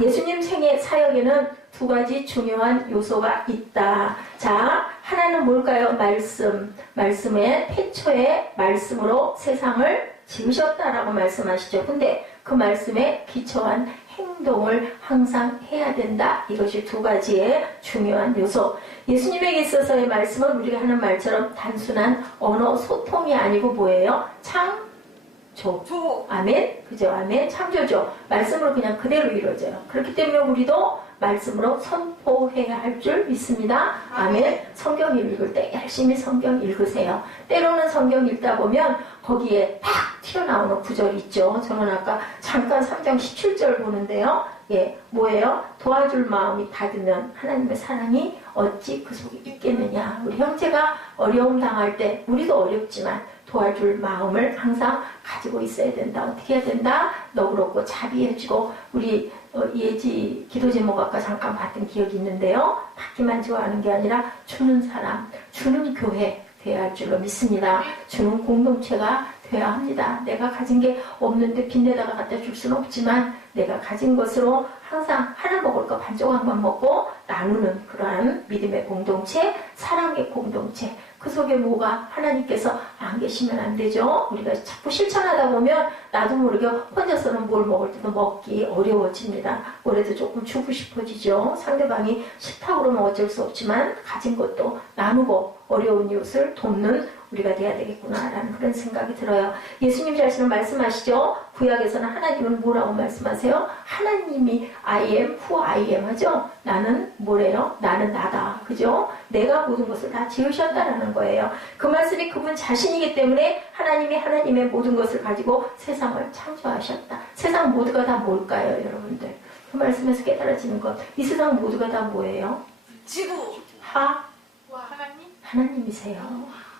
예수님 생애 사역에는 두 가지 중요한 요소가 있다. 자, 하나는 뭘까요? 말씀. 말씀의 태초에 말씀으로 세상을 지으셨다라고 말씀하시죠. 근데 그 말씀에 기초한 행동을 항상 해야 된다. 이것이 두 가지의 중요한 요소. 예수님에게 있어서의 말씀은 우리가 하는 말처럼 단순한 언어 소통이 아니고 뭐예요? 창조. 아멘. 그죠? 아멘. 창조죠. 말씀으로 그냥 그대로 이루어져요. 그렇기 때문에 우리도 말씀으로 선포해야 할 줄 믿습니다. 아멘. 성경 읽을 때 열심히 성경 읽으세요. 때로는 성경 읽다 보면 거기에 팍 튀어나오는 구절이 있죠. 저는 아까 잠깐 3장 17절 보는데요. 예, 뭐예요? 도와줄 마음이 닫으면 하나님의 사랑이 어찌 그 속에 있겠느냐. 우리 형제가 어려움 당할 때 우리도 어렵지만 도와줄 마음을 항상 가지고 있어야 된다. 어떻게 해야 된다? 너그럽고 자비해지고 우리 예지 기도 제목 아까 잠깐 봤던 기억이 있는데요. 받기만 좋아하는 게 아니라 주는 사람, 주는 교회 돼야 할 줄로 믿습니다. 주는 공동체가 돼야 합니다. 내가 가진 게 없는데 빚내다가 갖다 줄 수는 없지만 내가 가진 것으로 항상 하나 먹을 거 반 조각만 먹고 나누는 그러한 믿음의 공동체, 사랑의 공동체. 그 속에 뭐가 하나님께서 안 계시면 안 되죠. 우리가 자꾸 실천하다 보면 나도 모르게 혼자서는 뭘 먹을 때도 먹기 어려워집니다. 올해도 조금 주고 싶어지죠. 상대방이 싫다고 그러면 어쩔 수 없지만 가진 것도 나누고 어려운 이웃을 돕는 우리가 돼야 되겠구나라는 그런 생각이 들어요. 예수님 자신은 말씀하시죠. 구약에서는 하나님은 뭐라고 말씀하세요? 하나님이 I am who I am 하죠. 나는 뭐래요? 나는 나다. 그죠? 내가 모든 것을 다 지으셨다라는 거예요. 그 말씀이 그분 자신이기 때문에 하나님이 하나님의 모든 것을 가지고 세상을 창조하셨다. 세상 모두가 다 뭘까요, 여러분들? 그 말씀에서 깨달아지는 것. 이 세상 모두가 다 뭐예요? 지구. 하나님? 하나님이세요.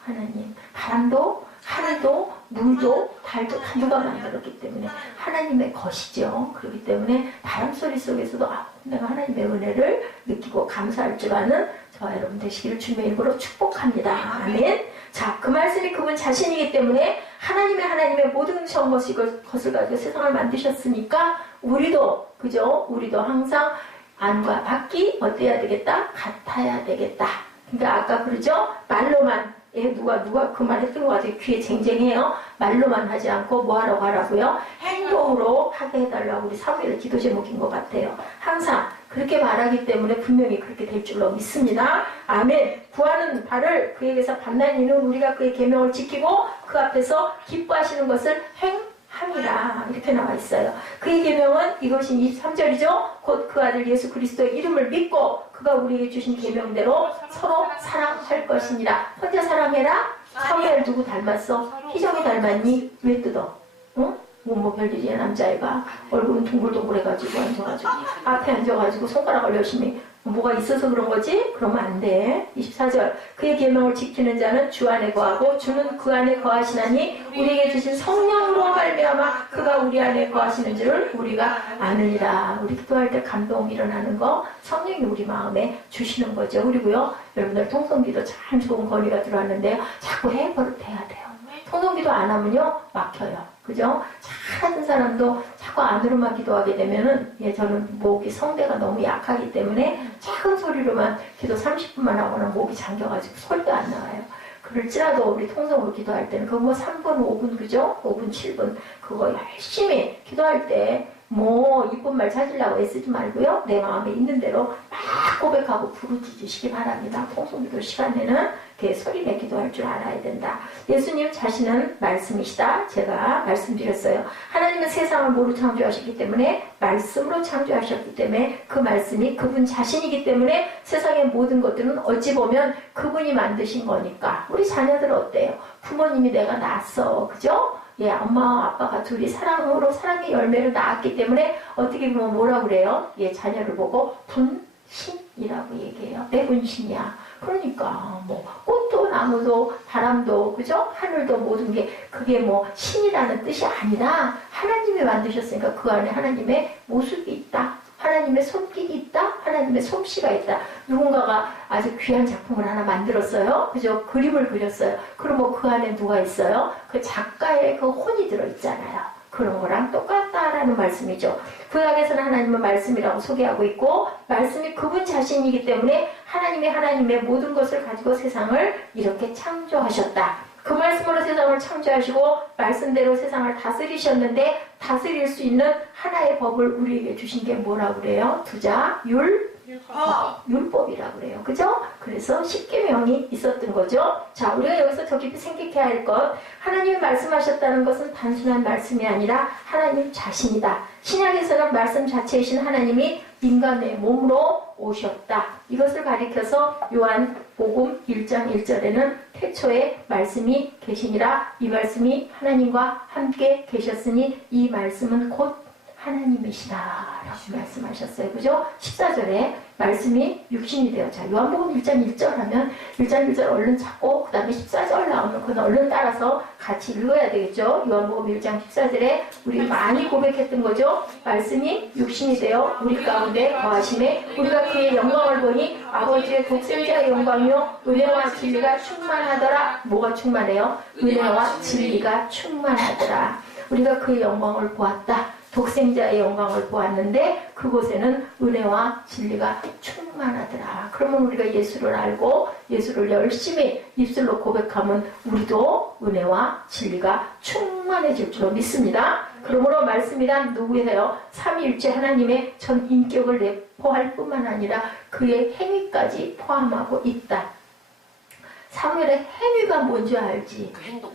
하나님. 바람도, 하늘도, 물도, 달도 다 누가 만들었기 때문에 하나님의 것이죠. 그렇기 때문에 바람 소리 속에서도 내가 하나님의 은혜를 느끼고 감사할 줄 아는 저와 여러분 되시기를 주님의 이름으로 축복합니다. 아멘. 자, 그 말씀이 그분 자신이기 때문에 하나님의 모든 것을 가지고 세상을 만드셨으니까 우리도 그죠? 우리도 항상 안과 밖이 어때야 되겠다? 같아야 되겠다. 그러니까 아까 그러죠? 말로만 누가 그 말 했던 것 같아요. 귀에 쟁쟁해요. 말로만 하지 않고 뭐 하라고 하라고요? 행동으로 하게 해달라고 우리 사무엘 기도 제목인 것 같아요. 항상 그렇게 말하기 때문에 분명히 그렇게 될 줄로 믿습니다. 아멘. 구하는 바를 그에게서 받는 이는 우리가 그의 계명을 지키고 그 앞에서 기뻐하시는 것을 함이라 이렇게 나와 있어요. 그의 계명은 이것이 23절이죠. 곧 그 아들 예수 그리스도의 이름을 믿고 그가 우리에게 주신 계명대로 서로 사랑할 것이니라. 혼자 사랑해라. 사무엘 누구 닮았어? 희정이 닮았니? 왜 뜯어? 응? 뭐 별일이야. 남자애가 얼굴은 동글동글해가지고 앉아가지고 앞에 앉아가지고 손가락을 열심히 뭐가 있어서 그런 거지? 그러면 안 돼. 24절 그의 계명을 지키는 자는 주 안에 거하고 주는 그 안에 거하시나니 우리에게 주신 성령으로 말미암아 그가 우리 안에 거하시는 줄을 우리가 아느니라. 우리 기도할 때 감동 일어나는 거 성령이 우리 마음에 주시는 거죠. 그리고요 여러분들 통성기도 참 좋은 건의가 들어왔는데요 자꾸 버릇해야 돼요. 통성기도 안 하면요 막혀요. 그죠? 잘하는 사람도 자꾸 안으로만 기도하게 되면은 저는 목이 성대가 너무 약하기 때문에 작은 소리로만 기도 30분만 하거나 목이 잠겨가지고 소리가 안 나와요. 그럴지라도 우리 통성으로 기도할 때는 그거 뭐 3분 5분 그죠? 5분 7분 그거 열심히 기도할 때 뭐 이쁜 말 찾으려고 애쓰지 말고요 내 마음에 있는 대로 막 고백하고 부르짖으시기 바랍니다. 통성기도 시간에는 소리내 기도할 줄 알아야 된다. 예수님 자신은 말씀이시다. 제가 말씀드렸어요. 하나님은 세상을 뭐로 창조하셨기 때문에 말씀으로 창조하셨기 때문에 그 말씀이 그분 자신이기 때문에 세상의 모든 것들은 어찌 보면 그분이 만드신 거니까. 우리 자녀들 어때요? 부모님이 내가 낳았어. 그죠? 엄마와 아빠가 둘이 사랑으로 사랑의 열매를 낳았기 때문에 어떻게 보면 뭐라고 그래요? 자녀를 보고 분신이라고 얘기해요. 내 분신이야. 그러니까 뭐 꽃도 나무도 바람도 그죠? 하늘도 모든 게 그게 뭐 신이라는 뜻이 아니라 하나님이 만드셨으니까 그 안에 하나님의 모습이 있다. 하나님의 손길이 있다. 하나님의 솜씨가 있다. 누군가가 아주 귀한 작품을 하나 만들었어요. 그죠? 그림을 그렸어요. 그럼 뭐 그 안에 누가 있어요? 그 작가의 그 혼이 들어있잖아요. 그런 거랑 똑같다라는 말씀이죠. 구약에서는 하나님은 말씀이라고 소개하고 있고 말씀이 그분 자신이기 때문에 하나님의 모든 것을 가지고 세상을 이렇게 창조하셨다. 그 말씀으로 세상을 창조하시고 말씀대로 세상을 다스리셨는데 다스릴 수 있는 하나의 법을 우리에게 주신 게 뭐라고 그래요? 두자, 율법이라고 그래요. 그죠? 그래서 십계명이 있었던 거죠. 자, 우리가 여기서 더 깊이 생각해야 할 것, 하나님이 말씀하셨다는 것은 단순한 말씀이 아니라 하나님 자신이다. 신약에서는 말씀 자체이신 하나님이 인간의 몸으로 오셨다. 이것을 가리켜서 요한복음 1장 1절에는 태초에 말씀이 계시니라. 이 말씀이 하나님과 함께 계셨으니 이 말씀은 곧 하나님이시다 라고 말씀하셨어요. 그죠? 14절에 말씀이 육신이 되어. 자, 요한복음 1장 1절 하면 1장 1절 얼른 찾고 그 다음에 14절 나오면 그건 얼른 따라서 같이 읽어야 되겠죠. 요한복음 1장 14절에 우리 많이 고백했던 거죠. 말씀이 육신이 되어 우리 가운데 거하심에 우리가 그의 영광을 보니 아버지의 독생자의 영광이요 은혜와 진리가 충만하더라. 뭐가 충만해요? 은혜와 진리가 충만하더라. 우리가 그의 영광을 보았다. 독생자의 영광을 보았는데 그곳에는 은혜와 진리가 충만하더라. 그러면 우리가 예수를 알고 예수를 열심히 입술로 고백하면 우리도 은혜와 진리가 충만해질 줄 믿습니다. 그러므로 말씀이란 누구예요? 삼위일체 하나님의 전 인격을 내포할 뿐만 아니라 그의 행위까지 포함하고 있다. 사무엘의 행위가 뭔지 알지? 그 행동.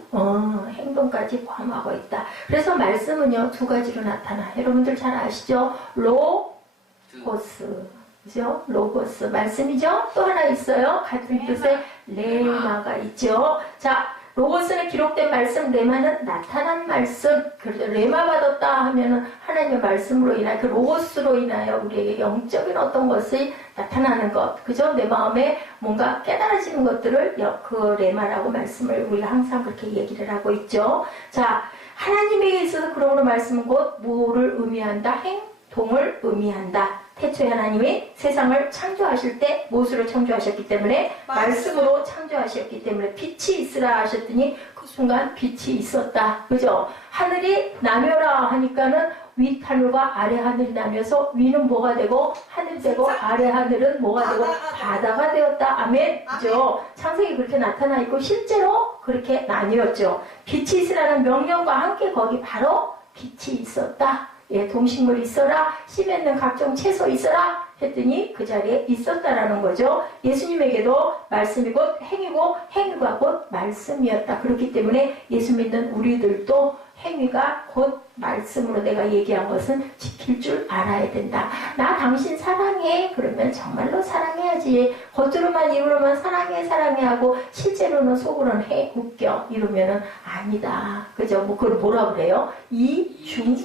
행동까지 포함하고 있다. 그래서 말씀은요, 두 가지로 나타나. 여러분들 잘 아시죠? 로고스. 그죠? 로고스. 말씀이죠? 또 하나 있어요. 같은 뜻의 레마가 있죠. 자, 로고스는 기록된 말씀, 레마는 나타난 말씀. 그래서 레마 받았다 하면은 하나님의 말씀으로 인하여 그 로고스로 인하여 우리에게 영적인 어떤 것이 나타나는 것. 그죠? 내 마음에 뭔가 깨달아지는 것들을 그 레마라고 말씀을 우리가 항상 그렇게 얘기를 하고 있죠. 자, 하나님에게 있어서 그러므로 말씀은 곧 뭐를 의미한다? 행동을 의미한다. 태초에 하나님이 세상을 창조하실 때 무엇으로 창조하셨기 때문에 말씀으로 창조하셨기 때문에 빛이 있으라 하셨더니 그 순간 빛이 있었다. 그죠? 하늘이 나뉘어라 하니까는 윗하늘과 아래하늘이 나뉘어서 위는 뭐가 되고 하늘 되고 아래 하늘은 뭐가 되고 바다가 되었다. 아멘. 그죠? 창세기 그렇게 나타나 있고 실제로 그렇게 나뉘었죠. 빛이 있으라는 명령과 함께 거기 바로 빛이 있었다. 예, 동식물 있어라, 씨 맺는 각종 채소 있어라 했더니 그 자리에 있었다라는 거죠. 예수님에게도 말씀이 곧 행위고 행위가 곧 말씀이었다. 그렇기 때문에 예수 믿는 우리들도 행위가 곧 말씀으로 내가 얘기한 것은 지킬 줄 알아야 된다. 나 당신 사랑해. 그러면 정말로 사랑해야지. 겉으로만 입으로만 사랑해 하고 실제로는 속으로는 해 웃겨 이러면은 아니다. 그죠? 뭐 그걸 뭐라 그래요? 이중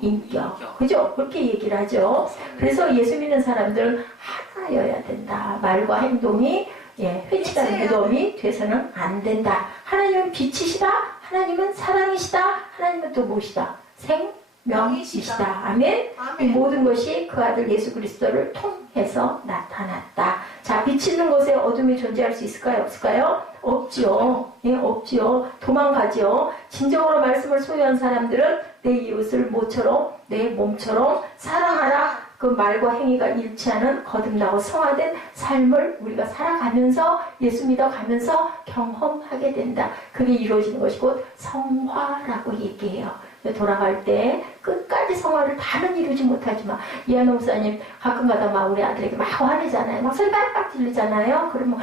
인격. 그죠? 그렇게 얘기를 하죠. 그래서 예수 믿는 사람들은 하나여야 된다. 말과 행동이 회칠한 무덤이 돼서는 안 된다. 하나님은 빛이시다. 하나님은 사랑이시다. 하나님은 또 무엇이다? 생명이시다. 아멘? 이 모든 것이 그 아들 예수 그리스도를 통해서 나타났다. 자, 빛 있는 곳에 어둠이 존재할 수 있을까요? 없을까요? 없지요. 예, 없지요. 도망가지요. 진정으로 말씀을 소유한 사람들은 내 이웃을 모처럼 내 몸처럼 사랑하라. 그 말과 행위가 일치하는 거듭나고 성화된 삶을 우리가 살아가면서 예수 믿어가면서 경험하게 된다. 그게 이루어지는 것이 곧 성화라고 얘기해요. 돌아갈 때 끝까지 성화를 다는 이루지 못하지만 이한호 목사님 가끔가다 막 우리 아들에게 막 화내잖아요. 막 소리 빡빡 들리잖아요. 그러면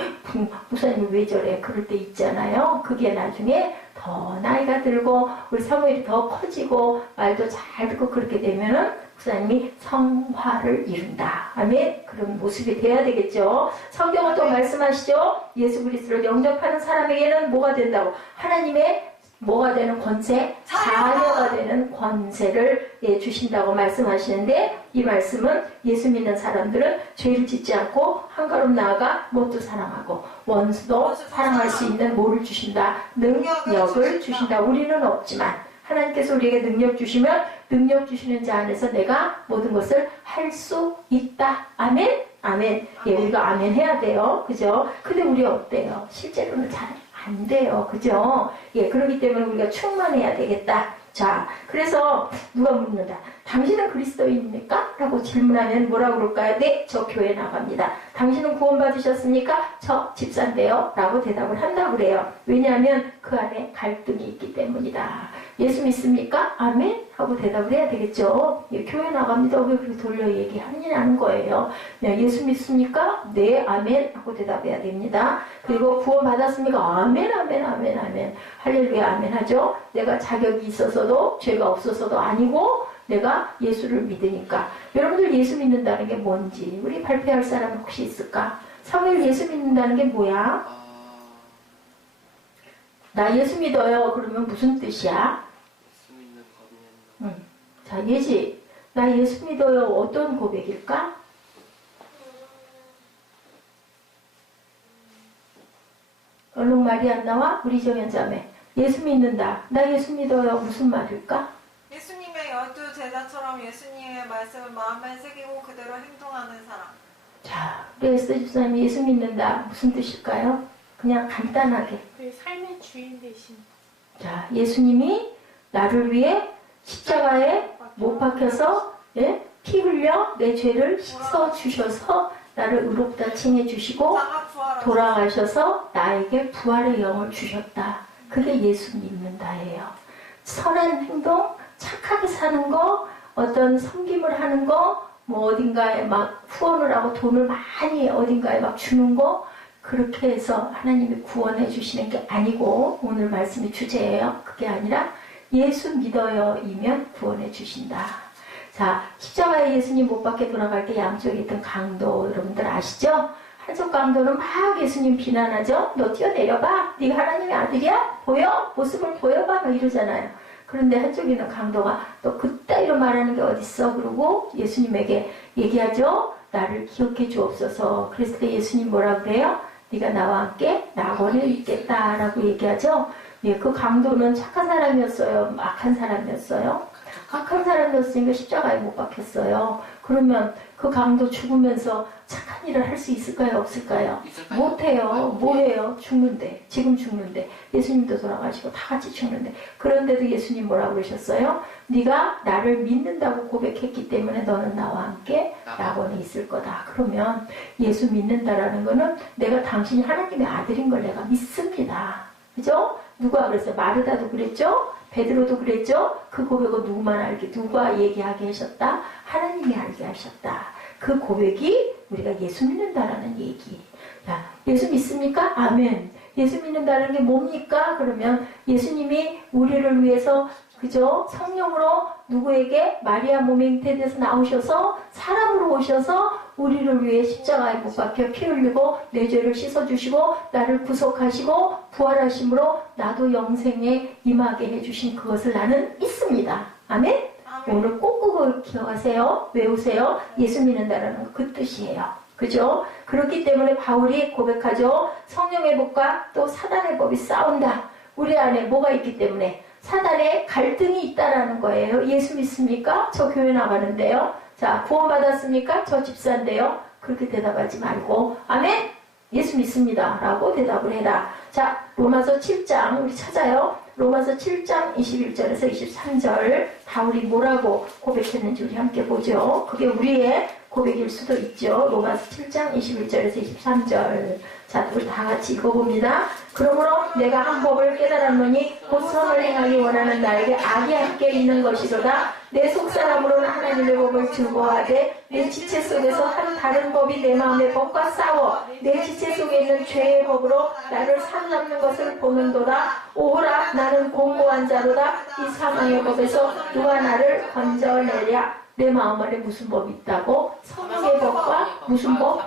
목사님이 왜 저래? 그럴 때 있잖아요. 그게 나중에 더 나이가 들고 우리 사무엘이 더 커지고 말도 잘 듣고 그렇게 되면은 목사님이 성화를 이룬다. 아멘. 그런 모습이 돼야 되겠죠. 성경은 또 말씀하시죠. 예수 그리스도를 영접하는 사람에게는 뭐가 된다고? 하나님의 뭐가 되는 권세? 자녀가 되는 권세를 주신다고 말씀하시는데 이 말씀은 예수 믿는 사람들은 죄를 짓지 않고 한 걸음 나아가 무엇도 사랑하고 원수도 사랑할 수 있는 뭐를 주신다? 능력을 주신다. 우리는 없지만 하나님께서 우리에게 능력 주시면 능력 주시는 자 안에서 내가 모든 것을 할 수 있다. 아멘? 아멘. 예, 우리가 아멘 해야 돼요. 그죠? 근데 우리 어때요? 실제로는 잘 안 돼요. 그죠? 예, 그렇기 때문에 우리가 충만해야 되겠다. 자, 그래서 누가 묻는다. 당신은 그리스도인입니까? 라고 질문하면 뭐라고 그럴까요? 네, 저 교회 나갑니다. 당신은 구원받으셨습니까? 저 집사인데요. 라고 대답을 한다고 그래요. 왜냐하면 그 안에 갈등이 있기 때문이다. 예수 믿습니까? 아멘? 하고 대답을 해야 되겠죠. 예, 교회 나갑니다. 왜 그렇게 돌려 얘기하느냐는 거예요. 네, 예수 믿습니까? 네, 아멘? 하고 대답해야 됩니다. 그리고 구원받았습니까? 아멘, 아멘, 아멘, 아멘. 할렐루야, 아멘 하죠. 내가 자격이 있어서도 죄가 없어서도 아니고 내가 예수를 믿으니까. 여러분들 예수 믿는다는 게 뭔지 우리 발표할 사람 혹시 있을까? 사무엘 예수 믿는다는 게 뭐야? 나 예수 믿어요. 그러면 무슨 뜻이야? 자, 예지. 나 예수 믿어요. 어떤 고백일까? 얼른 말이 안 나와? 우리 정연 자매. 예수 믿는다. 나 예수 믿어요. 무슨 말일까? 예수님의 열두 제자처럼 예수님의 말씀을 마음에 새기고 그대로 행동하는 사람. 자, 우리 에스더 집사님이 예수 믿는다. 무슨 뜻일까요? 그냥 간단하게. 그 삶의 주인 되신. 자, 예수님이 나를 위해 십자가에 못 박혀서 예? 피 흘려 내 죄를 씻어 주셔서 나를 의롭다 칭해 주시고 돌아가셔서 나에게 부활의 영을 주셨다. 그게 예수 믿는다예요. 선한 행동, 착하게 사는 거, 어떤 섬김을 하는 거, 뭐 어딘가에 막 후원을 하고 돈을 많이 어딘가에 막 주는 거, 그렇게 해서 하나님이 구원해 주시는 게 아니고, 오늘 말씀의 주제예요. 그게 아니라 예수 믿어요 이면 구원해 주신다. 자, 십자가에 예수님 못 박혀 돌아갈 때 양쪽에 있던 강도 여러분들 아시죠? 한쪽 강도는 막 예수님 비난하죠. 너 뛰어내려봐. 네가 하나님의 아들이야? 보여? 모습을 보여봐. 막 이러잖아요. 그런데 한쪽에 있는 강도가 너 그따위로 말하는 게 어딨어? 그러고 예수님에게 얘기하죠. 나를 기억해 주옵소서. 그랬을 때 예수님 뭐라 그래요? 네가 나와 함께 낙원에 있겠다라고 얘기하죠. 예, 그 강도는 착한 사람이었어요? 악한 사람이었어요? 악한 사람이었으니까 십자가에 못 박혔어요. 그러면 그 강도 죽으면서 착한 일을 할 수 있을까요? 없을까요? 못해요. 뭐해요? 죽는데. 지금 죽는데. 예수님도 돌아가시고 다 같이 죽는데. 그런데도 예수님 뭐라고 그러셨어요? 네가 나를 믿는다고 고백했기 때문에 너는 나와 함께 낙원에 있을 거다. 그러면 예수 믿는다라는 거는 내가 당신이 하나님의 아들인 걸 내가 믿습니다. 그죠? 누가 그랬어요? 마르다도 그랬죠? 베드로도 그랬죠? 그 고백을 누구만 알게, 누가 얘기하게 하셨다? 하나님이 알게 하셨다. 그 고백이 우리가 예수 믿는다라는 얘기. 야, 예수 믿습니까? 아멘. 예수 믿는다는 게 뭡니까? 그러면 예수님이 우리를 위해서 그죠? 성령으로 누구에게 마리아 몸에 잉태돼서 나오셔서 사람으로 오셔서 우리를 위해 십자가에 못 박혀 피 흘리고 내 죄를 씻어주시고 나를 구속하시고 부활하심으로 나도 영생에 임하게 해주신 그것을 나는 믿습니다. 아멘? 오늘 꼭 그거 기억하세요. 외우세요. 예수 믿는다라는 그 뜻이에요. 그죠? 그렇기 때문에 바울이 고백하죠. 성령의 법과 또 사단의 법이 싸운다. 우리 안에 뭐가 있기 때문에 사단의 갈등이 있다라는 거예요. 예수 믿습니까? 저 교회 나가는데요. 자, 구원받았습니까? 저 집사인데요. 그렇게 대답하지 말고 아멘? 예수 믿습니다. 라고 대답을 해라. 자, 로마서 7장 우리 찾아요. 로마서 7장 21절에서 23절 바울이 뭐라고 고백했는지 우리 함께 보죠. 그게 우리의 고백일 수도 있죠. 로마서 7장 21절에서 23절. 자, 우리 다 같이 읽어봅니다. 그러므로 내가 한 법을 깨달았노니 곧 선을 행하기 원하는 나에게 악이 함께 있는 것이로다. 내 속사람으로는 하나님의 법을 즐거워하되 내 지체 속에서 한 다른 법이 내 마음의 법과 싸워 내 지체 속에 있는 죄의 법으로 나를 사로잡는 것을 보는도다. 오호라, 나는 공고한 자로다. 이 사망의 법에서 누가 나를 건져내랴. 내 마음 안에 무슨 법이 있다고? 성령의 법과 무슨 법?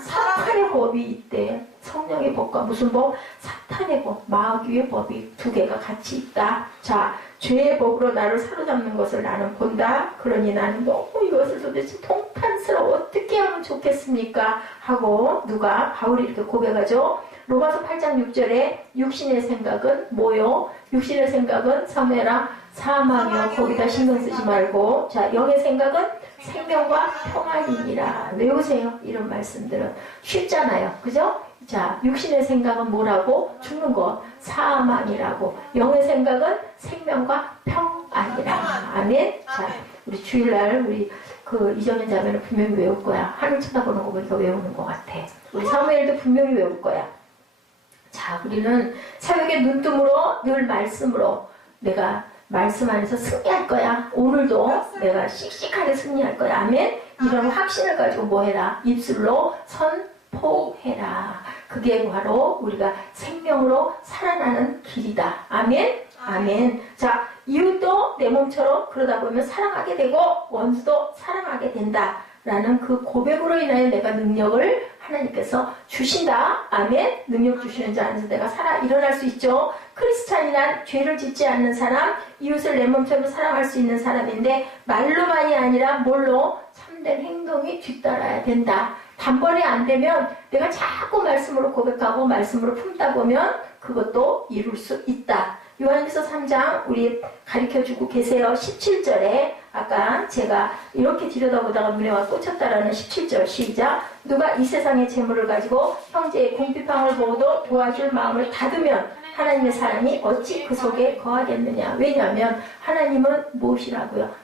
사탄의 법이 있대. 성령의 법과 무슨 법? 사탄의 법, 마귀의 법이 두 개가 같이 있다. 자, 죄의 법으로 나를 사로잡는 것을 나는 본다. 그러니 나는 너무 이것을 도대체 통탄스러워 어떻게 하면 좋겠습니까? 하고 누가? 바울이 이렇게 고백하죠. 로마서 8장 6절에 육신의 생각은 뭐요? 육신의 생각은 사무엘아 사망이요. 거기다 신경 쓰지 말고. 자, 영의 생각은 생명과 평안이니라. 외우세요. 이런 말씀들은 쉽잖아요. 그죠? 자, 육신의 생각은 뭐라고? 죽는 것, 사망이라고. 영의 생각은 생명과 평안이라. 아멘. 자, 우리 주일날 우리 그 이정현 자매는 분명히 외울 거야. 하늘 쳐다보는 거 보니까 외우는 것 같아. 우리 사무엘도 분명히 외울 거야. 자, 우리는 새벽에 눈뜨므로 늘 말씀으로 내가 말씀 안에서 승리할 거야. 오늘도 내가 씩씩하게 승리할 거야. 아멘. 이런 확신을 가지고 뭐 해라? 입술로 선포해라. 그게 바로 우리가 생명으로 살아나는 길이다. 아멘. 아멘. 자, 이웃도 내 몸처럼 그러다 보면 사랑하게 되고 원수도 사랑하게 된다. 라는 그 고백으로 인하여 내가 능력을 하나님께서 주신다. 아멘. 능력 주시는 자 안에서 내가 일어날 수 있죠. 크리스찬이란 죄를 짓지 않는 사람, 이웃을 내 몸처럼 사랑할 수 있는 사람인데 말로만이 아니라 뭘로? 참된 행동이 뒤따라야 된다. 단번에 안 되면 내가 자꾸 말씀으로 고백하고 말씀으로 품다 보면 그것도 이룰 수 있다. 요한일서 3장 우리 가르쳐주고 계세요. 17절에 아까 제가 이렇게 들여다보다가 눈에 와 꽂혔다라는 17절 시작. 누가 이 세상의 재물을 가지고 형제의 공비팡을 보고도 도와줄 마음을 닫으면 하나님의 사랑이 어찌 그 속에 거하겠느냐. 왜냐하면 하나님은 무엇이라고요?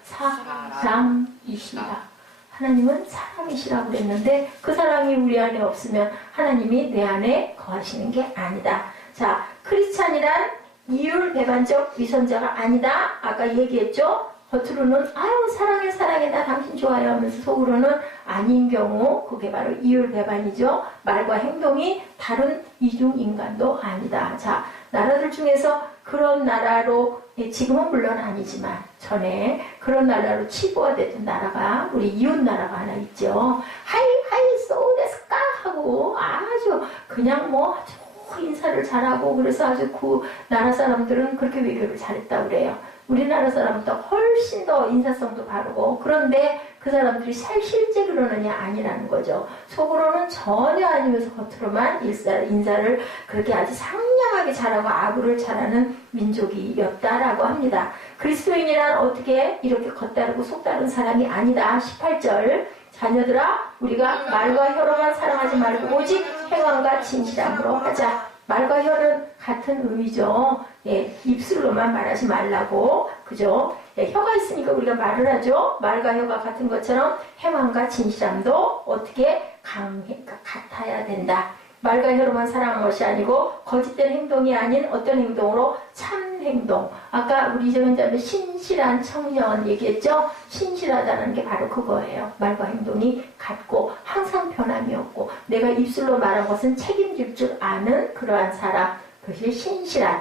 사랑이시다. 하나님은 사랑이시라고 그랬는데 그 사랑이 우리 안에 없으면 하나님이 내 안에 거하시는 게 아니다. 자, 크리스찬이란 이율 배반적 위선자가 아니다. 아까 얘기했죠. 겉으로는 아유 사랑해 나 당신 좋아요 하면서 속으로는 아닌 경우 그게 바로 이율 배반이죠. 말과 행동이 다른 이중 인간도 아니다. 자, 나라들 중에서 그런 나라로 지금은 물론 아니지만 전에 그런 나라로 치부화됐던 나라가 우리 이웃 나라가 하나 있죠. 하이 소데스까 하고 아주 그냥 뭐 아주 인사를 잘하고 그래서 아주 그 나라 사람들은 그렇게 외교를 잘했다고 그래요. 우리나라 사람보다 훨씬 더 인사성도 바르고 그런데 그 사람들이 실제 그러느냐 아니라는 거죠. 속으로는 전혀 아니면서 겉으로만 인사를 그렇게 아주 상냥하게 잘하고 아부를 잘하는 민족이었다라고 합니다. 그리스도인이란 어떻게 이렇게 겉다르고 속다른 사람이 아니다. 18절 자녀들아 우리가 말과 혀로만 사랑하지 말고 오직 행함과 진실함으로 하자. 말과 혀는 같은 의미죠. 예, 입술로만 말하지 말라고. 그죠? 예, 혀가 있으니까 우리가 말을 하죠. 말과 혀가 같은 것처럼 행함과 진실함도 어떻게 같아야 된다. 말과 혀로만 사랑한 것이 아니고 거짓된 행동이 아닌 어떤 행동으로 참 행동. 아까 우리 이정현 자매 신실한 청년 얘기했죠. 신실하다는 게 바로 그거예요. 말과 행동이 같고 항상 변함이 없고 내가 입술로 말한 것은 책임질 줄 아는 그러한 사람. 그것이 신실한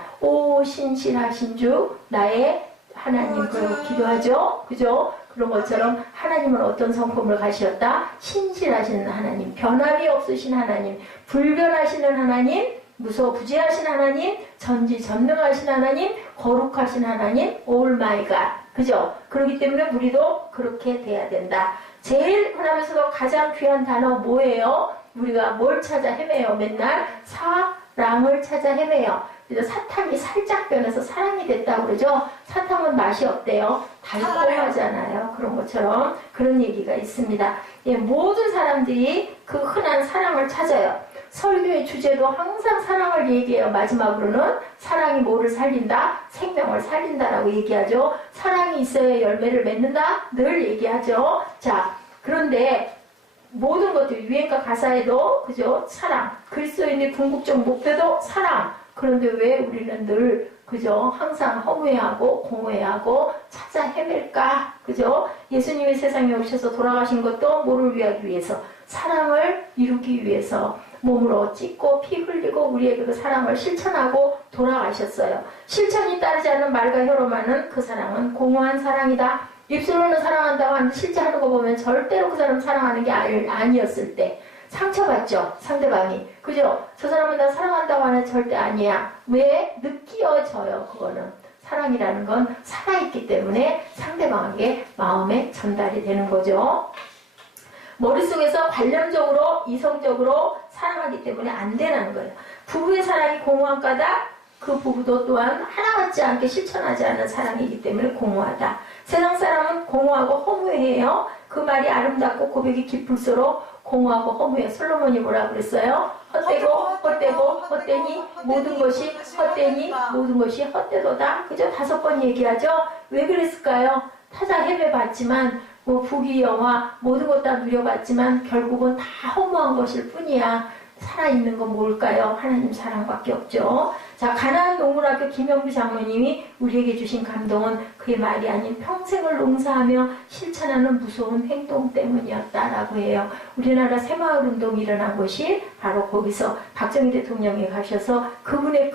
신실하신 주 나의 하나님 그러고 기도하죠. 그죠? 그런 것처럼 하나님은 어떤 성품을 가시었다? 신실하신 하나님, 변함이 없으신 하나님, 불변하시는 하나님, 무소부지하신 하나님, 전지전능하신 하나님, 거룩하신 하나님, 올 마이 갓. 그죠? 그렇기 때문에 우리도 그렇게 돼야 된다. 제일 흔하면서도 가장 귀한 단어 뭐예요? 우리가 뭘 찾아 헤매요? 맨날 사랑을 찾아 헤매요. 그래서 사탕이 살짝 변해서 사랑이 됐다고 그러죠. 사탕은 맛이 어때요? 달콤하잖아요. 그런 것처럼 그런 얘기가 있습니다. 예, 모든 사람들이 그 흔한 사랑을 찾아요. 설교의 주제도 항상 사랑을 얘기해요. 마지막으로는 사랑이 뭐를 살린다? 생명을 살린다라고 얘기하죠. 사랑이 있어야 열매를 맺는다? 늘 얘기하죠. 자, 그런데 모든 것들 유행가 가사에도 그죠? 사랑. 그리스도인의 궁극적 목표도 사랑. 그런데 왜 우리는 늘 그죠? 항상 허무해하고 공허해하고 찾아 헤맬까? 그죠? 예수님이 세상에 오셔서 돌아가신 것도 뭐를 위하기 위해서? 사랑을 이루기 위해서 몸으로 찢고 피 흘리고 우리에게 그 사랑을 실천하고 돌아가셨어요. 실천이 따르지 않는 말과 혀로만은 그 사랑은 공허한 사랑이다. 입술로는 사랑한다고 하는데 실제 하는 거 보면 절대로 그 사람 사랑하는 게 아니었을 때 상처받죠, 상대방이. 그죠? 저 사람은 나 사랑한다고 하는 절대 아니야. 왜? 느껴져요, 그거는. 사랑이라는 건 살아있기 때문에 상대방에게 마음에 전달이 되는 거죠. 머릿속에서 관념적으로, 이성적으로 사랑하기 때문에 안 되는 거예요. 부부의 사랑이 공허한 까닭, 그 부부도 또한 하나같지 않게 실천하지 않는 사랑이기 때문에 공허하다. 세상 사람은 공허하고 허무해해요. 그 말이 아름답고 고백이 깊을수록 공허하고 허무해. 솔로몬이 뭐라 그랬어요? 헛되니 모든 것이 헛되니 모든 것이 헛되도다. 그죠? 5번 얘기하죠. 왜 그랬을까요? 타자 헤매봤지만 뭐 부귀 영화 모든 것 다 누려봤지만 결국은 다 허무한 것일 뿐이야. 살아있는 건 뭘까요? 하나님 사랑밖에 없죠. 자, 가나안 농물학교 김영주 장로님이 우리에게 주신 감동은 그의 말이 아닌 평생을 농사하며 실천하는 무서운 행동 때문이었다라고 해요. 우리나라 새마을운동이 일어난 것이 바로 거기서 박정희 대통령이 가셔서 그분의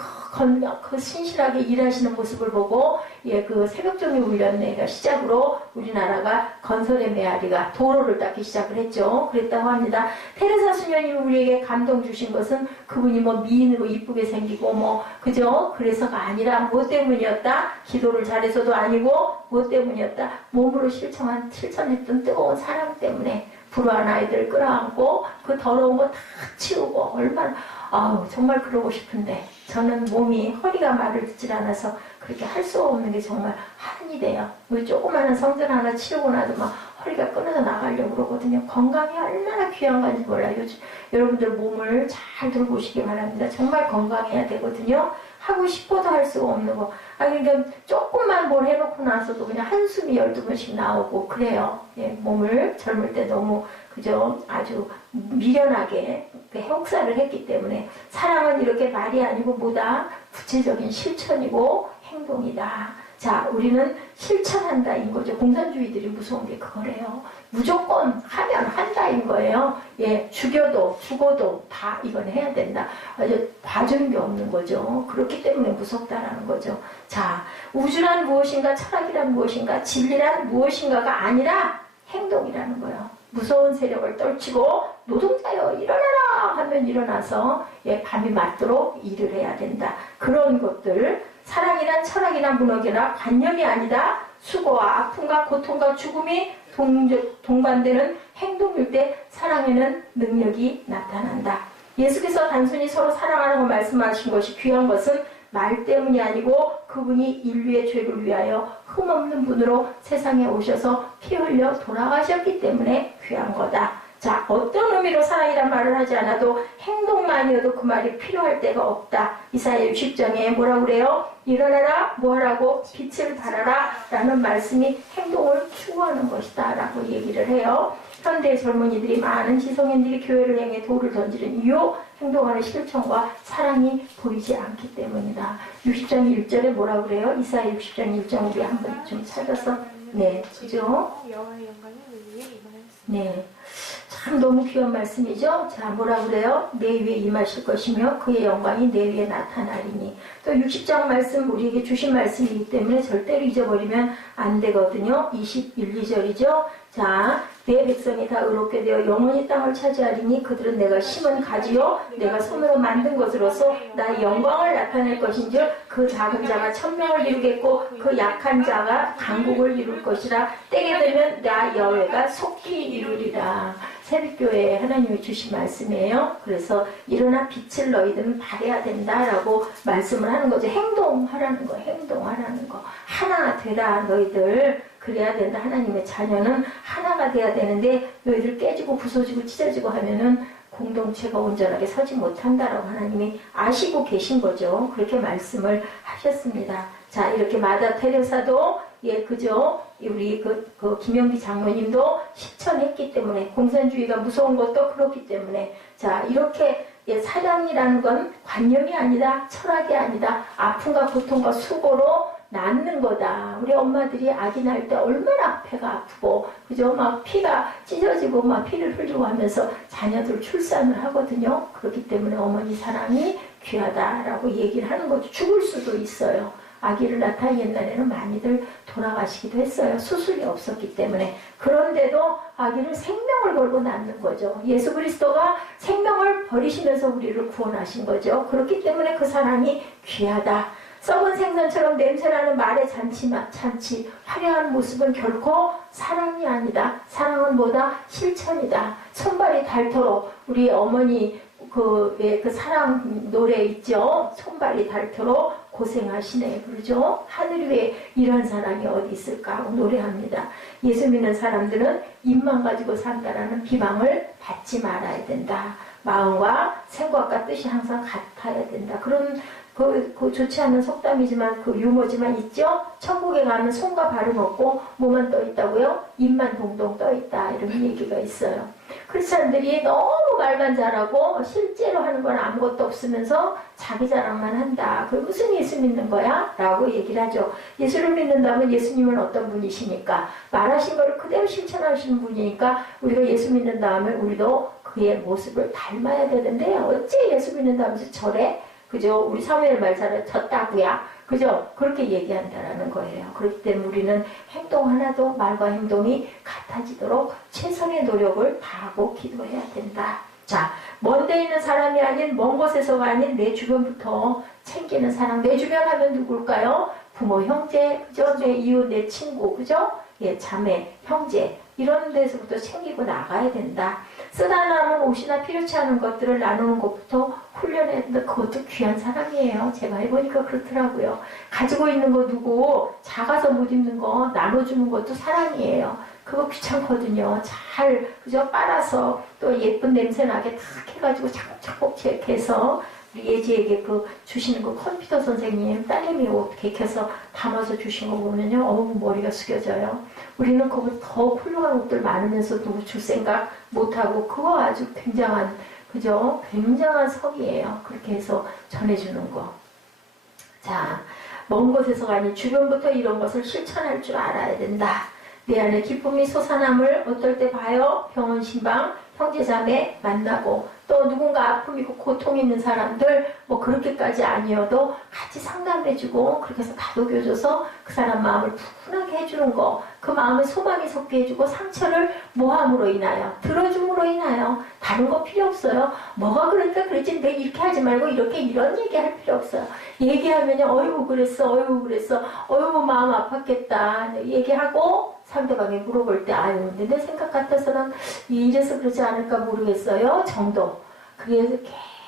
그 신실하게 일하시는 모습을 보고 그 새벽종이 울렸네가 시작으로 우리나라가 건설의 메아리가 도로를 닦기 시작을 했죠. 그랬다고 합니다. 테레사 수녀님이 우리에게 감동 주신 것은 그분이 뭐 미인으로 이쁘게 생기고 뭐 그죠? 그래서가 아니라 뭐 때문이었다? 기도를 잘해서도 아니고 뭐 때문이었다? 몸으로 실천했던 뜨거운 사랑 때문에 불우한 아이들 끌어안고 그 더러운 거 다 치우고 얼마나 정말 그러고 싶은데 저는 몸이 허리가 말을 듣질 않아서 그렇게 할 수 없는 게 정말 한이 돼요. 뭐 조그마한 성전 하나 치우고 나도 막 허리가 끊어져 나가려고 그러거든요. 건강이 얼마나 귀한 건지 몰라요. 요즘 여러분들 몸을 잘 돌보시기 바랍니다. 정말 건강해야 되거든요. 하고 싶어도 할 수가 없는 거. 그러니까 조금만 뭘 해놓고 나서도 그냥 한숨이 12번씩 나오고 그래요. 몸을 젊을 때 너무 그죠? 아주 미련하게 혹사를 했기 때문에 사랑은 이렇게 말이 아니고 뭐다? 구체적인 실천이고 행동이다. 자, 우리는 실천한다인 거죠. 공산주의들이 무서운 게 그거래요. 무조건 하면 한다인 거예요. 죽어도 다 이건 해야 된다. 아주 봐주는 게 없는 거죠. 그렇기 때문에 무섭다라는 거죠. 자, 우주란 무엇인가, 철학이란 무엇인가, 진리란 무엇인가가 아니라 행동이라는 거예요. 무서운 세력을 떨치고 노동자여 일어나라 하면 일어나서 밤이 맞도록 일을 해야 된다. 그런 것들 사랑이란 철학이란 문학이나 관념이 아니다. 수고와 아픔과 고통과 죽음이 동반되는 행동일 때 사랑에는 능력이 나타난다. 예수께서 단순히 서로 사랑하라고 말씀하신 것이 귀한 것은 말 때문이 아니고 그분이 인류의 죄를 위하여 흠없는 분으로 세상에 오셔서 피 흘려 돌아가셨기 때문에 귀한 거다. 자, 어떤 의미로 사랑이란 말을 하지 않아도 행동만이어도 그 말이 필요할 때가 없다. 이사야 60장에 뭐라고 그래요? 일어나라, 뭐하라고? 빛을 발하라 라는 말씀이 행동을 추구하는 것이다 라고 얘기를 해요. 현대 젊은이들이 많은 지성인들이 교회를 향해 돌을 던지는 이유, 행동하는 실천과 사랑이 보이지 않기 때문이다. 60장 1절에 뭐라고 그래요? 이사야 60장 1절 우리 한번 좀 찾아서 그죠? 여호와의 영광이 내 위에 임하였습니다. 네. 참 너무 귀한 말씀이죠. 자, 뭐라 그래요? 내 위에 임하실 것이며 그의 영광이 내 위에 나타나리니. 또 60장 말씀 우리에게 주신 말씀이기 때문에 절대로 잊어버리면 안 되거든요. 21, 2절이죠. 자, 내 백성이 다 의롭게 되어 영원히 땅을 차지하리니 그들은 내가 심은 가지요 내가 손으로 만든 것으로서 나의 영광을 나타낼 것인즉 그 작은 자가 천명을 이루겠고 그 약한 자가 강국을 이룰 것이라. 때게 되면 나 여호와가 속히 이루리라. 새벽교회에 하나님이 주신 말씀이에요. 그래서 일어나 빛을 너희들은 발해야 된다라고 말씀을 하는 거죠. 행동하라는 거, 행동하라는 거. 하나 되라 너희들. 그래야 된다. 하나님의 자녀는 하나가 돼야 되는데 너희들 깨지고 부서지고 찢어지고 하면은 공동체가 온전하게 서지 못한다라고 하나님이 아시고 계신 거죠. 그렇게 말씀을 하셨습니다. 자, 이렇게 마다 테레사도 그죠? 우리 그 김영기 장모님도 실천했기 때문에 공산주의가 무서운 것도 그렇기 때문에 자, 이렇게 사랑이라는 건 관념이 아니다. 철학이 아니다. 아픔과 고통과 수고로 낳는 거다. 우리 엄마들이 아기 낳을 때 얼마나 배가 아프고 그죠? 막 피가 찢어지고 막 피를 흘리고 하면서 자녀들 출산을 하거든요. 그렇기 때문에 어머니 사랑이 귀하다라고 얘기를 하는 거죠. 죽을 수도 있어요. 아기를 낳다 옛날에는 많이들 돌아가시기도 했어요. 수술이 없었기 때문에. 그런데도 아기를 생명을 걸고 낳는 거죠. 예수 그리스도가 생명을 버리시면서 우리를 구원하신 거죠. 그렇기 때문에 그 사랑이 귀하다. 썩은 생선처럼 냄새나는 말의 잔치, 화려한 모습은 결코 사랑이 아니다. 사랑은 뭐다? 실천이다. 손발이 닳도록 우리 어머니 그 사랑 노래 있죠? 손발이 닳도록 고생하시네 부르죠. 하늘 위에 이런 사람이 어디 있을까 하고 노래합니다. 예수 믿는 사람들은 입만 가지고 산다라는 비방을 받지 말아야 된다. 마음과 생각과 뜻이 항상 같아야 된다. 그런 그 좋지 않은 속담이지만 그 유머지만 있죠. 천국에 가면 손과 발은 없고 뭐만 떠 있다고요? 입만 동동 떠 있다 이런 얘기가 있어요. 크리스찬들이 너무 말만 잘하고 실제로 하는 건 아무것도 없으면서 자기 자랑만 한다. 그게 무슨 예수 믿는 거야? 라고 얘기를 하죠. 예수를 믿는다면 예수님은 어떤 분이시니까 말하신 거를 그대로 실천하시는 분이니까 우리가 예수 믿는다면 우리도 그의 모습을 닮아야 되는데 어째 예수 믿는다면서 저래? 그죠? 우리 사무엘 말 잘해 졌다구야. 그죠? 그렇게 얘기한다라는 거예요. 그렇기 때문에 우리는 행동 하나도 말과 행동이 같아지도록 최선의 노력을 다하고 기도해야 된다. 자, 먼데 있는 사람이 아닌 먼 곳에서가 아닌 내 주변부터 챙기는 사람. 내 주변 하면 누굴까요? 부모, 형제, 그죠? 내 이웃, 내 친구, 그죠? 예, 자매, 형제 이런 데서부터 챙기고 나가야 된다. 쓰다 남은 옷이나 필요치 않은 것들을 나누는 것부터 훈련해야 된다. 그것도 귀한 사람이에요. 제가 해보니까 그렇더라고요. 가지고 있는 거 누구 작아서 못 입는 거 나눠주는 것도 사랑이에요. 그거 귀찮거든요. 잘 그죠? 빨아서 또 예쁜 냄새 나게 탁 해가지고 차곡차곡 해서 우리 예지에게 그 주시는 그 컴퓨터 선생님 딸내미 옷 개켜서 담아서 주신 거 보면요, 어우 머리가 숙여져요. 우리는 그거 더 훌륭한 옷들 많으면서 누구 줄 생각 못하고 그거 아주 굉장한 그죠? 굉장한 성이에요. 그렇게 해서 전해주는 거. 자, 먼 곳에서가 아닌 주변부터 이런 것을 실천할 줄 알아야 된다. 내 안에 기쁨이 솟아남을 어떨 때 봐요? 병원 신방 형제자매 만나고 또 누군가 아픔 있고 고통 있는 사람들 뭐 그렇게까지 아니어도 같이 상담해주고 그렇게 해서 다독여줘서 그 사람 마음을 푸근하게 해주는 거, 그 마음에 소망이 섞게 해주고 상처를 모함으로 인하여 들어줌으로 인하여 다른 거 필요 없어요. 뭐가 그러니까 그랬지 내 이렇게 하지 말고 이렇게 이런 얘기할 필요 없어요. 얘기하면요 어이구 그랬어 어이구 그랬어 어이구 마음 아팠겠다 얘기하고 상대방이 물어볼 때 아유 근데 내 생각 같아서는 이래서 그러지 않을까 모르겠어요 정도. 그게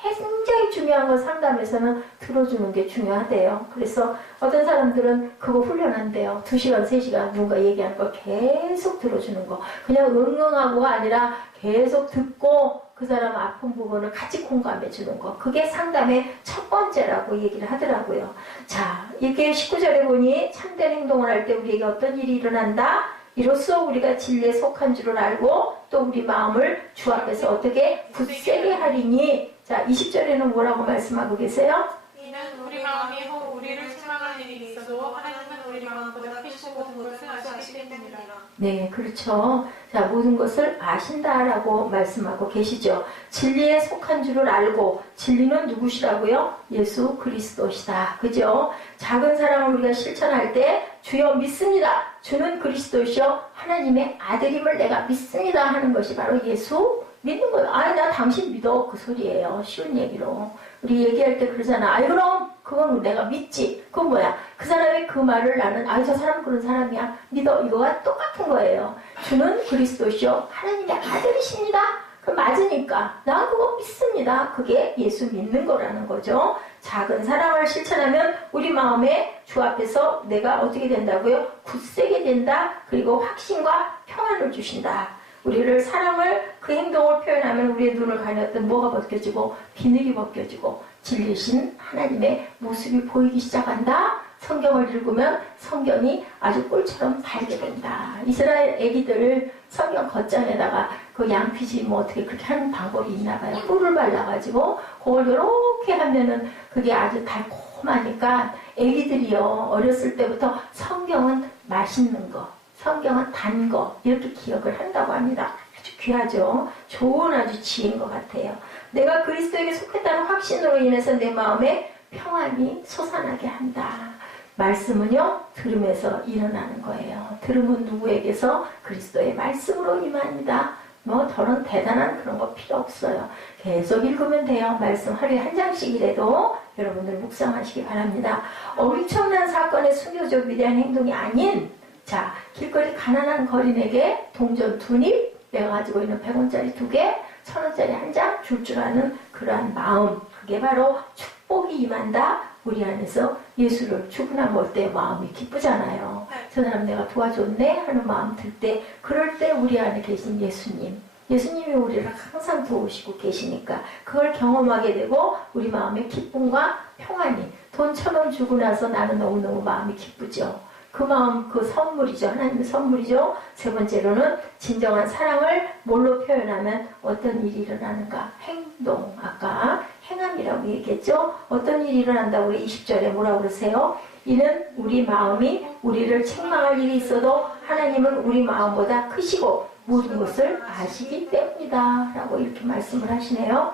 굉장히 중요한 건 상담에서는 들어주는 게 중요하대요. 그래서 어떤 사람들은 그거 훈련한대요. 2시간 3시간 누군가 얘기하는 거 계속 들어주는 거. 그냥 응응하고가 아니라 계속 듣고 그 사람 아픈 부분을 같이 공감해 주는 거. 그게 상담의 첫 번째라고 얘기를 하더라고요. 자, 이렇게 19절에 보니 참된 행동을 할 때 우리에게 어떤 일이 일어난다? 이로써 우리가 진리에 속한 줄을 알고 또 우리 마음을 주 앞에서 어떻게 굳세게 하리니. 자, 20절에는 뭐라고 말씀하고 계세요? 이는 우리 마음이 혹 우리를 실망할 일이 있어도 하나님은 우리 마음보다 크시고 모든 것을 아시기 때문이라. 네, 그렇죠. 자, 모든 것을 아신다라고 말씀하고 계시죠. 진리에 속한 줄을 알고, 진리는 누구시라고요? 예수 그리스도시다. 그죠? 작은 사랑을 우리가 실천할 때 주여 믿습니다. 주는 그리스도시요 하나님의 아들임을 내가 믿습니다 하는 것이 바로 예수 믿는 거예요. 아니 나 당신 믿어 그 소리예요. 쉬운 얘기로 우리 얘기할 때 그러잖아. 아이 그럼 그건 내가 믿지. 그건 뭐야? 그 사람의 그 말을 나는 아이 저 사람 그런 사람이야 믿어. 이거와 똑같은 거예요. 주는 그리스도시요 하나님의 아들이십니다. 그 맞으니까 나 그거 믿습니다. 그게 예수 믿는 거라는 거죠. 작은 사랑을 실천하면 우리 마음에 주 앞에서 내가 어떻게 된다고요? 굳세게 된다. 그리고 확신과 평안을 주신다. 우리를 사랑을 그 행동을 표현하면 우리의 눈을 가렸던 뭐가 벗겨지고 비늘이 벗겨지고 진리신 하나님의 모습이 보이기 시작한다. 성경을 읽으면 성경이 아주 꿀처럼 달게 된다. 이스라엘 애기들 성경 겉장에다가 그 양피지 뭐 어떻게 그렇게 하는 방법이 있나 봐요. 꿀을 발라가지고 그걸 이렇게 하면은 그게 아주 달콤하니까 애기들이요 어렸을 때부터 성경은 맛있는 거 성경은 단 거 이렇게 기억을 한다고 합니다. 아주 귀하죠. 좋은 아주 지혜인 것 같아요. 내가 그리스도에게 속했다는 확신으로 인해서 내 마음에 평안이 솟아나게 한다. 말씀은요 들음에서 일어나는 거예요. 들음은 누구에게서? 그리스도의 말씀으로 임합니다. 뭐 더는 대단한 그런 거 필요 없어요. 계속 읽으면 돼요. 말씀 하루에 한 장씩이라도 여러분들 묵상하시기 바랍니다. 엄청난 사건의 숨겨져 위대한 행동이 아닌 자 길거리 가난한 거린에게 동전 2입 내가 가지고 있는 100원짜리 2개, 1000원짜리 한 장 줄 줄 아는 그러한 마음, 그게 바로 축복이 임한다. 우리 안에서 예수를 주문하면 어때? 마음이 기쁘잖아요. 저 사람 내가 도와줬네 하는 마음 들 때, 그럴 때 우리 안에 계신 예수님이 우리를 항상 도우시고 계시니까 그걸 경험하게 되고 우리 마음의 기쁨과 평안이, 돈 1000원 주고 나서 나는 너무너무 마음이 기쁘죠. 그 마음, 그 선물이죠. 하나님의 선물이죠. 세 번째로는 진정한 사랑을 뭘로 표현하면 어떤 일이 일어나는가? 행동. 아까 행함이라고 얘기했죠. 어떤 일이 일어난다고 20절에 뭐라고 그러세요? 이는 우리 마음이 우리를 책망할 일이 있어도 하나님은 우리 마음보다 크시고 모든 것을 아시기 때문이다 라고 이렇게 말씀을 하시네요.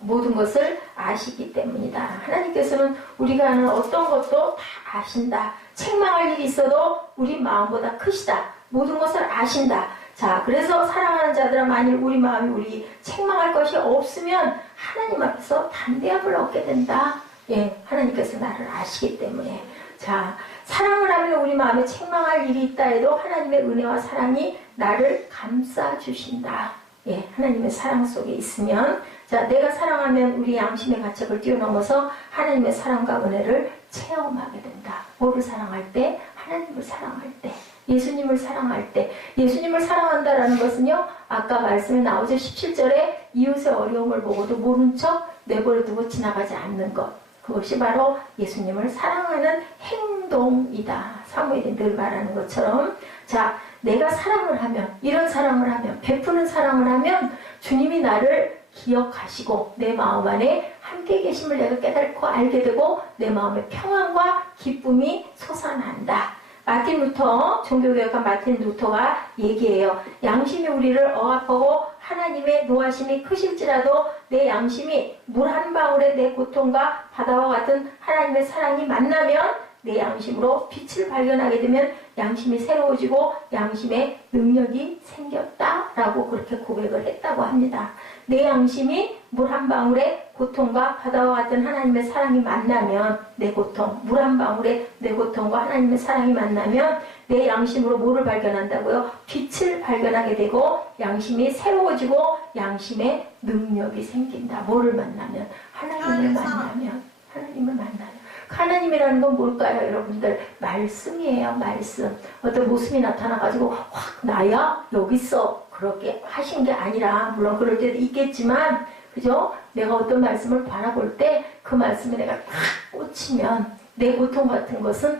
모든 것을 아시기 때문이다. 하나님께서는 우리가 하는 어떤 것도 다 아신다. 책망할 일이 있어도 우리 마음보다 크시다. 모든 것을 아신다. 자, 그래서 사랑하는 자들아, 만일 우리 마음이 우리 책망할 것이 없으면 하나님 앞에서 담대함을 얻게 된다. 예, 하나님께서 나를 아시기 때문에. 자, 사랑을 하면 우리 마음에 책망할 일이 있다 해도 하나님의 은혜와 사랑이 나를 감싸주신다. 예, 하나님의 사랑 속에 있으면, 자, 내가 사랑하면 우리 양심의 가책을 뛰어넘어서 하나님의 사랑과 은혜를 체험하게 된다. 뭐를 사랑할 때? 하나님을 사랑할 때. 예수님을 사랑할 때. 예수님을 사랑한다라는 것은요, 아까 말씀에 나오죠. 17절에 이웃의 어려움을 보고도 모른 척 내버려두고 지나가지 않는 것. 그것이 바로 예수님을 사랑하는 행동이다. 사무엘이 늘 말하는 것처럼. 자, 내가 사랑을 하면, 이런 사랑을 하면, 베푸는 사랑을 하면 주님이 나를 기억하시고 내 마음 안에 함께 계심을 내가 깨닫고 알게 되고 내 마음에 평안과 기쁨이 솟아난다. 마틴 루터, 종교개혁가 마틴 루터가 얘기해요. 양심이 우리를 억압하고 하나님의 노하심이 크실지라도 내 양심이 물 한 방울에 내 고통과 바다와 같은 하나님의 사랑이 만나면 내 양심으로 빛을 발견하게 되면 양심이 새로워지고 양심의 능력이 생겼다라고 그렇게 고백을 했다고 합니다. 내 양심이 물 한 방울에 고통과 바다와 같은 하나님의 사랑이 만나면 내 고통, 물 한 방울에 내 고통과 하나님의 사랑이 만나면 내 양심으로 뭐를 발견한다고요? 빛을 발견하게 되고 양심이 새로워지고 양심의 능력이 생긴다. 뭐를 만나면? 하나님을 만나면. 하나님을 만나면. 하나님이라는 건 뭘까요, 여러분들? 말씀이에요, 말씀. 어떤 모습이 나타나가지고 확 나야 여기 있어 그렇게 하신 게 아니라, 물론 그럴 때도 있겠지만, 그죠? 내가 어떤 말씀을 바라볼 때 그 말씀에 내가 탁 꽂히면 내 고통 같은 것은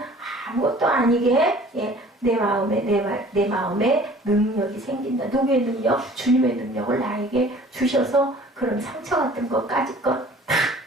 아무것도 아니게, 예, 내 마음에 능력이 생긴다. 누구의 능력? 주님의 능력을 나에게 주셔서 그런 상처 같은 것까지 탁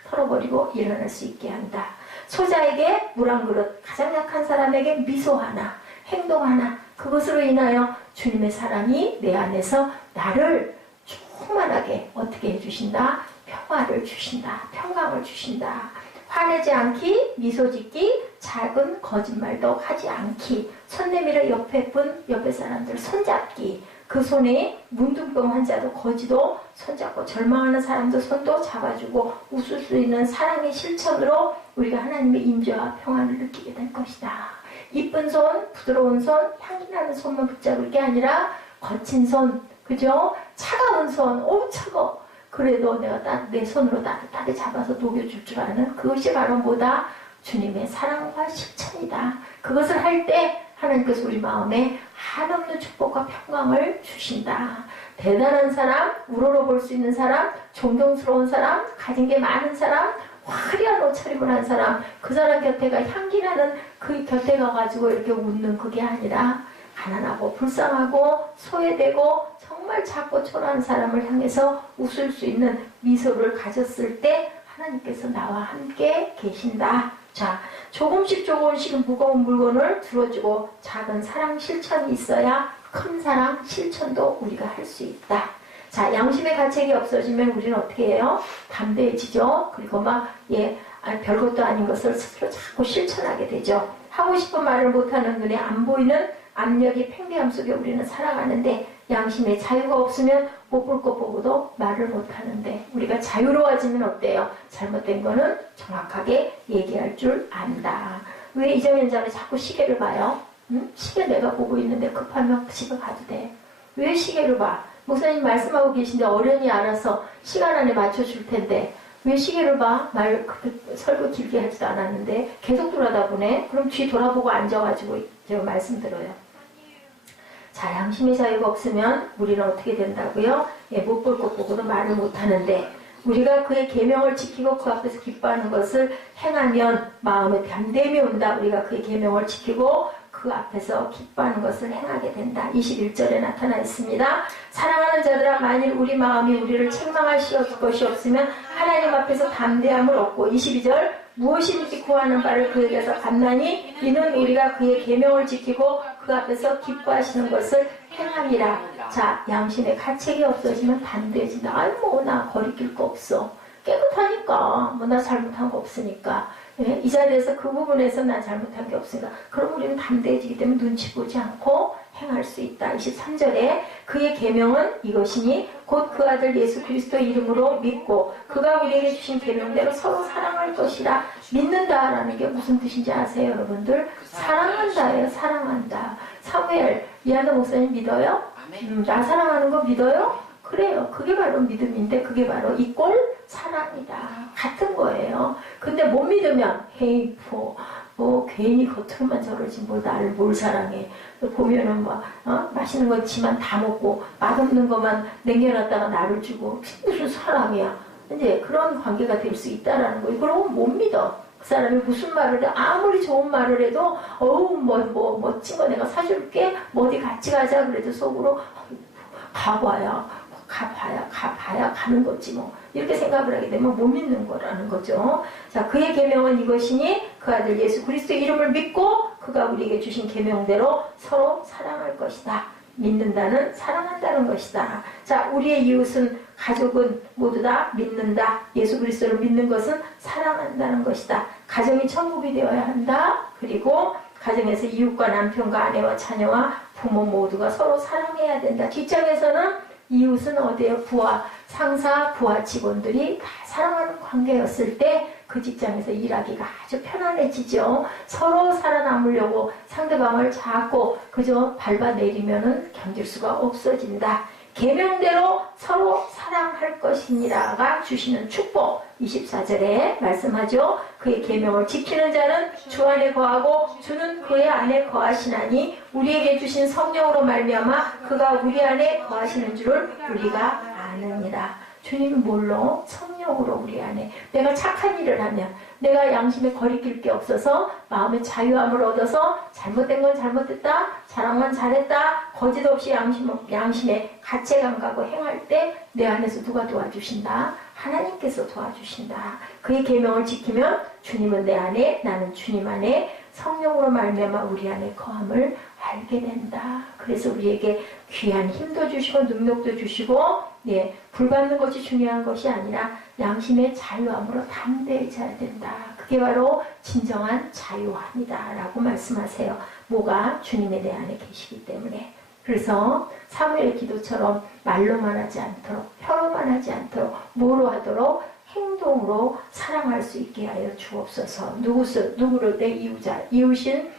털어버리고 일어날 수 있게 한다. 소자에게 물 한 그릇, 가장 약한 사람에게 미소 하나, 행동 하나, 그것으로 인하여 주님의 사랑이 내 안에서 나를 충만하게 어떻게 해주신다? 평화를 주신다. 평강을 주신다. 화내지 않기, 미소 짓기, 작은 거짓말도 하지 않기, 손 내밀어 옆에 사람들 손잡기, 그 손에 문둥병 환자도 거지도 손잡고 절망하는 사람도 손도 잡아주고 웃을 수 있는 사랑의 실천으로 우리가 하나님의 임재와 평안을 느끼게 될 것이다. 이쁜 손, 부드러운 손, 향기 나는 손만 붙잡을 게 아니라 거친 손, 그죠? 차가운 손, 차가워. 그래도 내가 내 손으로 따뜻하게 잡아서 녹여줄 줄 아는 그것이 바로 뭐다? 주님의 사랑과 실천이다. 그것을 할 때 하나님께서 우리 마음에 한없는 축복과 평강을 주신다. 대단한 사람, 우러러볼 수 있는 사람, 존경스러운 사람, 가진 게 많은 사람, 화려한 옷차림을 한 사람, 그 사람 곁에가 향기나는 그 곁에 가가지고 이렇게 웃는 그게 아니라 가난하고 불쌍하고 소외되고 정말 작고 초라한 사람을 향해서 웃을 수 있는 미소를 가졌을 때 하나님께서 나와 함께 계신다. 자, 조금씩은 무거운 물건을 들어주고 작은 사랑 실천이 있어야 큰 사랑 실천도 우리가 할 수 있다. 자, 양심의 가책이 없어지면 우리는 어떻게 해요? 담대해지죠. 그리고 별것도 아닌 것을 스스로 자꾸 실천하게 되죠. 하고 싶은 말을 못하는, 눈에 안 보이는 압력이 팽배함 속에 우리는 살아가는데, 양심의 자유가 없으면 못 볼 것 보고도 말을 못하는데, 우리가 자유로워지면 어때요? 잘못된 거는 정확하게 얘기할 줄 안다. 왜 이정현 자매 자꾸 시계를 봐요? 응? 시계 내가 보고 있는데 급하면 집에 가도 돼. 왜 시계를 봐? 목사님 말씀하고 계신데 어른이 알아서 시간 안에 맞춰줄 텐데 왜 시계를 봐? 설교 길게 하지도 않았는데 계속 돌아다보네. 그럼 뒤 돌아보고 앉아가지고 제가 말씀 들어요. 자, 양심의 자유가 없으면 우리는 어떻게 된다고요? 예, 못 볼 것 보고도 말을 못하는데 우리가 그의 계명을 지키고 그 앞에서 기뻐하는 것을 행하면 마음에 담대함이 온다. 우리가 그의 계명을 지키고 그 앞에서 기뻐하는 것을 행하게 된다. 21절에 나타나 있습니다. 사랑하는 자들아, 만일 우리 마음이 우리를 책망할 것이 없으면 하나님 앞에서 담대함을 얻고 22절 무엇이든지 구하는 바를 그에게서 받나니 이는 우리가 그의 계명을 지키고 그 앞에서 기뻐하시는 것을 행함이라. 자, 양심의 가책이 없어지면 담대해진다. 아니 나 거리낄 거 없어. 깨끗하니까. 나 잘못한 거 없으니까. 예? 이 자리에서 그 부분에서 난 잘못한 게 없으니까. 그럼 우리는 담대해지기 때문에 눈치 보지 않고 행할 수 있다. 23절에 그의 계명은 이것이니 곧 그 아들 예수 그리스도 이름으로 믿고 그가 우리에게 주신 계명대로 서로 사랑할 것이라. 믿는다라는 게 무슨 뜻인지 아세요, 여러분들? 사랑한다예요. 사랑한다. 사무엘 이하나 목사님 믿어요? 나 사랑하는 거 믿어요? 그래요. 그게 바로 믿음인데 그게 바로 이 꼴 사랑이다. 같은 거예요. 근데 못 믿으면 헤이 뭐 괜히 겉으로만 저러지 나를 뭘 사랑해. 보면은 맛있는 거 지만 다 먹고 맛없는 것만 남겨놨다가 나를 주고 무슨 사랑이야. 이제 그런 관계가 될 수 있다라는 거예요. 그러면 못 믿어. 그 사람이 무슨 말을 해 아무리 좋은 말을 해도 뭐 멋진 거 내가 사줄게 어디 같이 가자 그래도 속으로 가봐야 가는 거지 뭐. 이렇게 생각을 하게 되면 못 믿는 거라는 거죠. 자, 그의 계명은 이것이니 그 아들 예수 그리스도 이름을 믿고 그가 우리에게 주신 계명대로 서로 사랑할 것이다. 믿는다는 사랑한다는 것이다. 자, 우리의 이웃은 가족은 모두 다 믿는다. 예수 그리스도를 믿는 것은 사랑한다는 것이다. 가정이 천국이 되어야 한다. 그리고 가정에서 이웃과 남편과 아내와 자녀와 부모 모두가 서로 사랑해야 된다. 직장에서는 이웃은 어디에요? 부하, 상사, 부하 직원들이 다 사랑하는 관계였을 때 그 직장에서 일하기가 아주 편안해지죠. 서로 살아남으려고 상대방을 자꾸 그저 밟아내리면은 견딜 수가 없어진다. 계명대로 서로 사랑할 것이니라가 주시는 축복 24절에 말씀하죠. 그의 계명을 지키는 자는 주 안에 거하고 주는 그의 안에 거하시나니 우리에게 주신 성령으로 말미암아 그가 우리 안에 거하시는 줄을 우리가 아느니라. 주님은 뭘로? 성령으로 우리 안에. 내가 착한 일을 하면 내가 양심에 거리낄 게 없어서 마음의 자유함을 얻어서 잘못된 건 잘못됐다, 잘한 건 잘했다, 거짓 없이 양심에 가책안 가고 행할 때 내 안에서 누가 도와주신다? 하나님께서 도와주신다. 그의 계명을 지키면 주님은 내 안에, 나는 주님 안에 성령으로 말미암아 우리 안에 거함을 알게 된다. 그래서 우리에게 귀한 힘도 주시고 능력도 주시고 불 받는 것이 중요한 것이 아니라 양심의 자유함으로 담대해져야 된다. 그게 바로 진정한 자유함이다 라고 말씀하세요. 뭐가? 주님의 내 안에 계시기 때문에. 그래서 사무엘 기도처럼 말로만 하지 않도록 혀로만 하지 않도록 뭐로 하도록 행동으로 사랑할 수 있게 하여 주옵소서. 누구를? 내 이웃인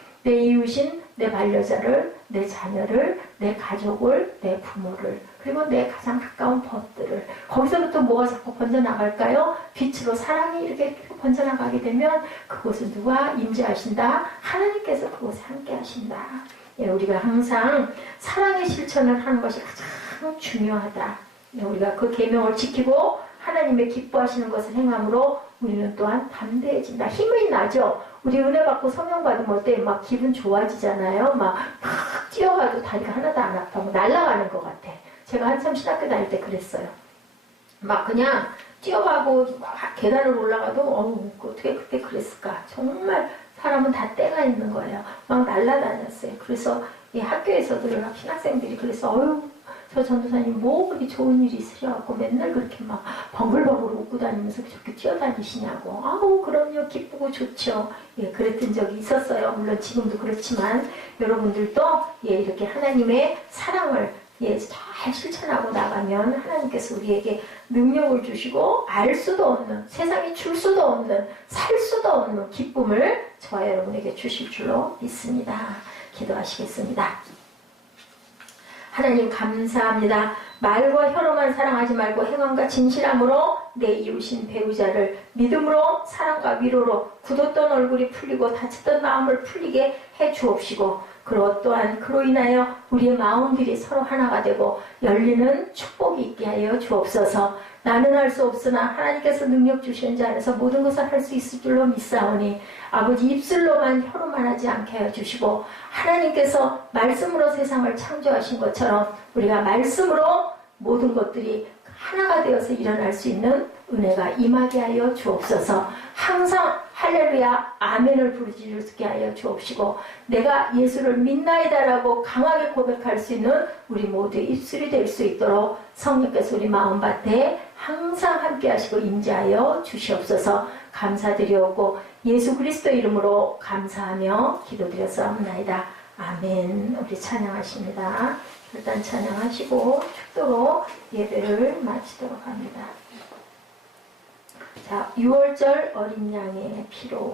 내 반려자를, 내 자녀를, 내 가족을, 내 부모를, 그리고 내 가장 가까운 벗들을. 거기서부터 뭐가 자꾸 번져나갈까요? 빛으로 사랑이 이렇게 번져나가게 되면 그곳을 누가 임재하신다? 하나님께서 그곳에 함께 하신다. 우리가 항상 사랑의 실천을 하는 것이 가장 중요하다. 우리가 그 계명을 지키고 하나님의 기뻐하시는 것을 행함으로 우리는 또한 담대해진다. 힘이 나죠. 우리 은혜 받고 성령 받으면 어때? 막 기분 좋아지잖아요. 막 뛰어가도 다리가 하나도 안 아파고 날아가는 것 같아. 제가 한참 신학교 다닐 때 그랬어요. 막 그냥 뛰어가고 계단을 올라가도 어떻게 그때 그랬을까. 정말 사람은 다 때가 있는 거예요. 막 날아다녔어요. 그래서 이 학교에서도 신학생들이 그래서 저 전도사님 뭐 그렇게 좋은 일이 있으셔갖고 맨날 그렇게 막 벙글벙글 웃고 다니면서 저렇게 뛰어다니시냐고. 그럼요. 기쁘고 좋죠. 그랬던 적이 있었어요. 물론 지금도 그렇지만 여러분들도 이렇게 하나님의 사랑을 잘 실천하고 나가면 하나님께서 우리에게 능력을 주시고 알 수도 없는, 세상에 줄 수도 없는, 살 수도 없는 기쁨을 저와 여러분에게 주실 줄로 믿습니다. 기도하시겠습니다. 하나님 감사합니다. 말과 혀로만 사랑하지 말고 행함과 진실함으로 내 이웃인 배우자를 믿음으로 사랑과 위로로 굳었던 얼굴이 풀리고 다쳤던 마음을 풀리게 해 주옵시고, 그리고 또한 그로 인하여 우리의 마음들이 서로 하나가 되고 열리는 축복이 있게 하여 주옵소서. 나는 할 수 없으나 하나님께서 능력 주시는 자 안에서 모든 것을 할 수 있을 줄로 믿사오니 아버지 입술로만 혀로만 하지 않게 하여 주시고, 하나님께서 말씀으로 세상을 창조하신 것처럼 우리가 말씀으로 모든 것들이 하나가 되어서 일어날 수 있는 은혜가 임하게 하여 주옵소서. 항상 할렐루야 아멘을 부르짖게 하여 주옵시고, 내가 예수를 믿나이다라고 강하게 고백할 수 있는 우리 모두의 입술이 될 수 있도록 성령께서 우리 마음밭에 항상 함께 하시고 임재하여 주시옵소서. 감사드리옵고 예수 그리스도 이름으로 감사하며 기도드렸사옵나이다. 아멘. 우리 찬양하십니다. 일단 찬양하시고 축도로 예배를 마치도록 합니다. 자, 6월절 어린 양의 피로